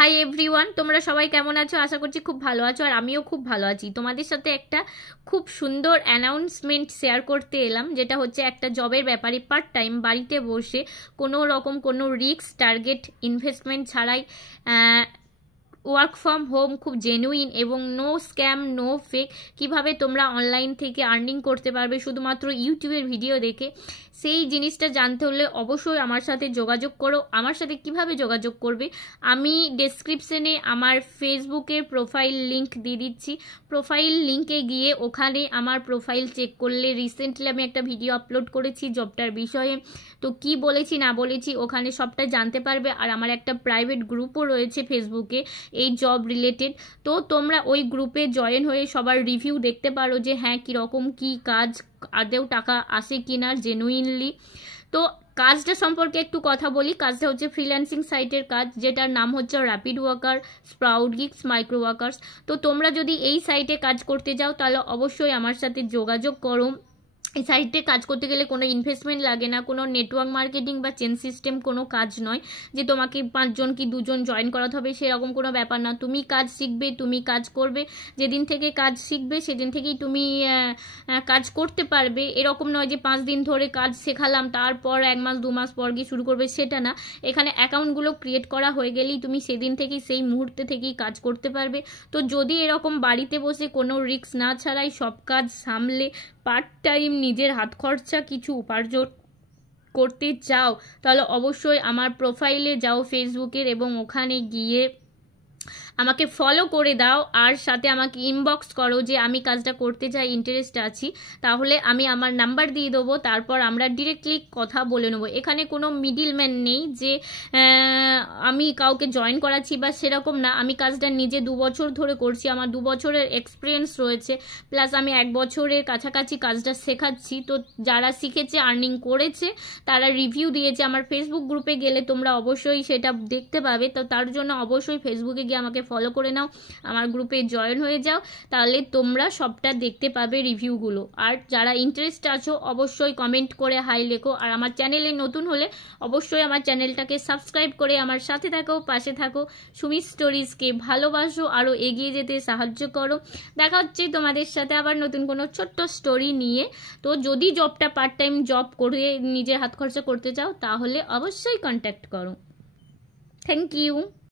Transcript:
Hi everyone, তোমরা সবাই কেমন আছো? আশা করছি খুব ভালো আছো, আর আমিও খুব ভালো আছি। তোমাদের সাথে একটা খুব সুন্দর অ্যানাউন্সমেন্ট শেয়ার করতে এলাম, যেটা হচ্ছে একটা জবের ব্যাপারে। পার্ট টাইম বাড়িতে বসে কোনো রকম কোনো রিস্ক টার্গেট ইনভেস্টমেন্ট ছাড়াই ওয়ার্ক ফ্রম হোম, খুব জেনুইন এবং নো স্ক্যাম নো ফেক, কিভাবে তোমরা অনলাইন থেকে আর্নিং করতে পারবে শুধুমাত্র ইউটিউবের ভিডিও দেখে। সেই জিনিসটা জানতে হলে অবশ্যই আমার সাথে যোগাযোগ করো। আমার সাথে কিভাবে যোগাযোগ করবে, আমি ডেসক্রিপশনে আমার ফেসবুকের প্রোফাইল লিঙ্ক দিয়ে দিচ্ছি। প্রোফাইল লিঙ্কে গিয়ে ওখানে আমার প্রোফাইল চেক করলে রিসেন্টলি আমি একটা ভিডিও আপলোড করেছি জবটার বিষয়ে, তো কি বলেছি না বলেছি ওখানে সবটা জানতে পারবে। আর আমার একটা প্রাইভেট গ্রুপও রয়েছে ফেসবুকে এই জব রিলেটেড, তো তোমরা ওই গ্রুপে জয়েন হয়ে সবার রিভিউ দেখতে পারো যে হ্যাঁ কীরকম কী কাজ, আদেও টাকা আসে কিনা জেনুইনলি। তো কাজটা সম্পর্কে একটু কথা বলি। কাজটা হচ্ছে ফ্রিল্যান্সিং সাইটের কাজ, যেটার নাম হচ্ছে rapid worker, sprout gigs, micro workers. তো তোমরা যদি এই সাইটে কাজ করতে যাও তাহলে অবশ্যই আমার সাথে যোগাযোগ করো। এই সাইটে কাজ করতে গেলে কোনো ইনভেস্টমেন্ট লাগে না, কোনো নেটওয়ার্ক মার্কেটিং বা চেন সিস্টেম কোনো কাজ নয় যে তোমাকে 5 জন কি 2 জন জয়েন করাতে হবে, সেরকম কোনো ব্যাপার না। তুমি কাজ শিখবে, তুমি কাজ করবে, যেদিন থেকে কাজ শিখবে সেদিন থেকেই তুমি কাজ করতে পারবে। এরকম নয় যে 5 দিন ধরে কাজ শেখালাম তারপর 1 মাস 2 মাস পর গিয়ে শুরু করবে, সেটা না। এখানে অ্যাকাউন্টগুলো ক্রিয়েট করা হয়ে গেলেই তুমি সেদিন থেকেই সেই মুহূর্তে থেকেই কাজ করতে পারবে। তো যদি এরকম বাড়িতে বসে কোনো রিস্ক না ছাড়াই সব কাজ সামলে পার্ট টাইম নিজের হাত খরচা কিছু উপার্জন করতে চাও, তাহলে অবশ্যই আমার প্রোফাইলে যাও ফেসবুকের, এবং ওখানে গিয়ে আমাকে ফলো করে দাও, আর সাথে আমাকে ইনবক্স করো যে আমি কাজটা করতে চাই, ইন্টারেস্ট আছি। তাহলে আমি আমার নাম্বার দিয়ে দেবো, তারপর আমরা ডিরেক্টলি কথা বলে নেবো। এখানে কোনো মিডিলম্যান নেই যে আমি কাউকে জয়েন করাচ্ছি বা সেরকম না। আমি কাজটা নিজে 2 বছর ধরে করছি, আমার 2 বছরের এক্সপিরিয়েন্স রয়েছে, প্লাস আমি 1 বছরের কাছাকাছি কাজটা শেখাচ্ছি। তো যারা শিখেছে আর্নিং করেছে তারা রিভিউ দিয়েছে। আমার ফেসবুক গ্রুপে গেলে তোমরা অবশ্যই সেটা দেখতে পাবে। তো তার জন্য অবশ্যই ফেসবুকে গিয়ে আমাকে ফলো করে নাও, আমার গ্রুপে জয়েন হয়ে যাও, তাহলে তোমরা সবটা দেখতে পাবে রিভিউগুলো। আর যারা ইন্টারেস্ট আছো অবশ্যই কমেন্ট করে হাই লেখো। আর আমার চ্যানেলে নতুন হলে অবশ্যই আমার চ্যানেলটাকে সাবস্ক্রাইব করে আমার সাথে থাকো, পাশে থাকো। সুমি স্টোরিজকে ভালোবাসো, আরও এগিয়ে যেতে সাহায্য করো। দেখা হচ্ছে তোমাদের সাথে আবার নতুন কোনো ছোট্ট স্টোরি নিয়ে। তো যদি জবটা পার্ট টাইম জব করে নিজের হাত খরচা করতে চাও তাহলে অবশ্যই কন্ট্যাক্ট করো। Thank you.